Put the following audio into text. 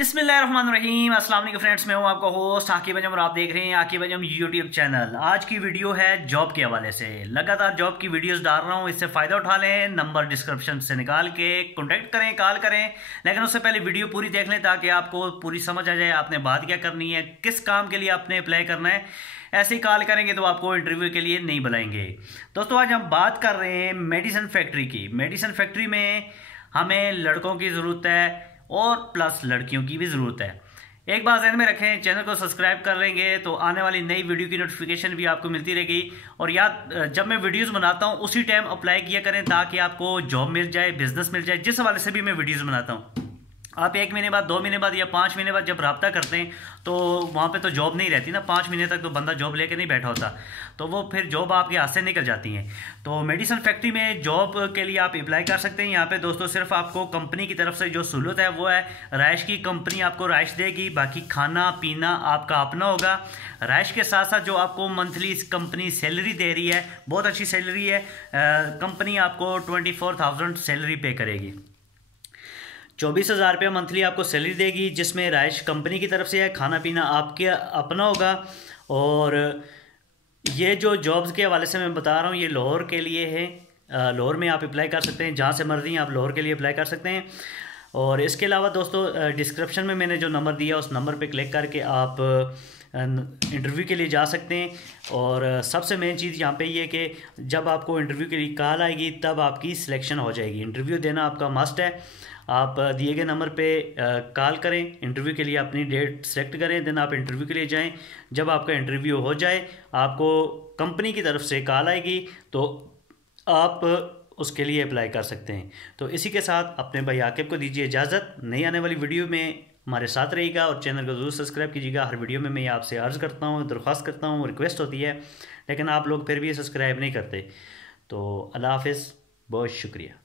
बिस्मिल्लाहिर्रहमानिर्रहीम। अस्सलाम वालेकुम फ्रेंड्स, मैं हूं आपका होस्ट आकिब अजम और आप देख रहे हैं आकिब अजम यूट्यूब चैनल। आज की वीडियो है जॉब के हवाले से। लगातार जॉब की वीडियोस डाल रहा हूं, इससे फ़ायदा उठा लें। नंबर डिस्क्रिप्शन से निकाल के कॉन्टैक्ट करें, कॉल करें। लेकिन उससे पहले वीडियो पूरी देख लें ताकि आपको पूरी समझ आ जाए आपने बात क्या करनी है, किस काम के लिए आपने अप्लाई करना है। ऐसे ही कॉल करेंगे तो आपको इंटरव्यू के लिए नहीं बुलाएंगे। दोस्तों, आज हम बात कर रहे हैं मेडिसिन फैक्ट्री की। मेडिसिन फैक्ट्री में हमें लड़कों की ज़रूरत है और प्लस लड़कियों की भी ज़रूरत है। एक बात ध्यान में रखें, चैनल को सब्सक्राइब कर लेंगे तो आने वाली नई वीडियो की नोटिफिकेशन भी आपको मिलती रहेगी। और याद, जब मैं वीडियोस बनाता हूं उसी टाइम अप्लाई किया करें ताकि आपको जॉब मिल जाए, बिजनेस मिल जाए। जिस हवाले से भी मैं वीडियोस बनाता हूं, आप 1 महीने बाद, 2 महीने बाद या 5 महीने बाद जब रब्ता करते हैं तो वहाँ पे तो जॉब नहीं रहती ना। 5 महीने तक तो बंदा जॉब लेके नहीं बैठा होता, तो वो फिर जॉब आपके हाथ से निकल जाती हैं। तो मेडिसिन फैक्ट्री में जॉब के लिए आप अप्लाई कर सकते हैं। यहाँ पे दोस्तों सिर्फ आपको कंपनी की तरफ से जो सहूलत है वो है राइश की। कंपनी आपको राइश देगी, बाकी खाना पीना आपका अपना होगा। राइश के साथ साथ जो आपको मंथली कंपनी सैलरी दे रही है, बहुत अच्छी सैलरी है। कंपनी आपको 24,000 सैलरी पे करेगी। 24,000 रुपये मंथली आपको सैलरी देगी, जिसमें राइश कंपनी की तरफ से है, खाना पीना आपके अपना होगा। और ये जो जॉब्स के हवाले से मैं बता रहा हूँ ये लाहौर के लिए है। लाहौर में आप अप्लाई कर सकते हैं, जहाँ से मर्जी आप लाहौर के लिए अप्लाई कर सकते हैं। और इसके अलावा दोस्तों, डिस्क्रिप्शन में मैंने जो नंबर दिया उस नंबर पे क्लिक करके आप इंटरव्यू के लिए जा सकते हैं। और सबसे मेन चीज़ यहाँ पे ये कि जब आपको इंटरव्यू के लिए कॉल आएगी तब आपकी सिलेक्शन हो जाएगी। इंटरव्यू देना आपका मस्ट है। आप दिए गए नंबर पे कॉल करें, इंटरव्यू के लिए अपनी डेट सेलेक्ट करें, देन आप इंटरव्यू के लिए जाएं। जब आपका इंटरव्यू हो जाए आपको कंपनी की तरफ से कॉल आएगी तो आप उसके लिए अप्लाई कर सकते हैं। तो इसी के साथ अपने भाई आकिब को दीजिए इजाज़त। नई आने वाली वीडियो में हमारे साथ रहिएगा और चैनल को ज़रूर सब्सक्राइब कीजिएगा। हर वीडियो में मैं आपसे अर्ज़ करता हूँ, दरख्वास्त करता हूँ, रिक्वेस्ट होती है, लेकिन आप लोग फिर भी सब्सक्राइब नहीं करते। तो अल्लाह हाफ़िज़, बहुत शुक्रिया।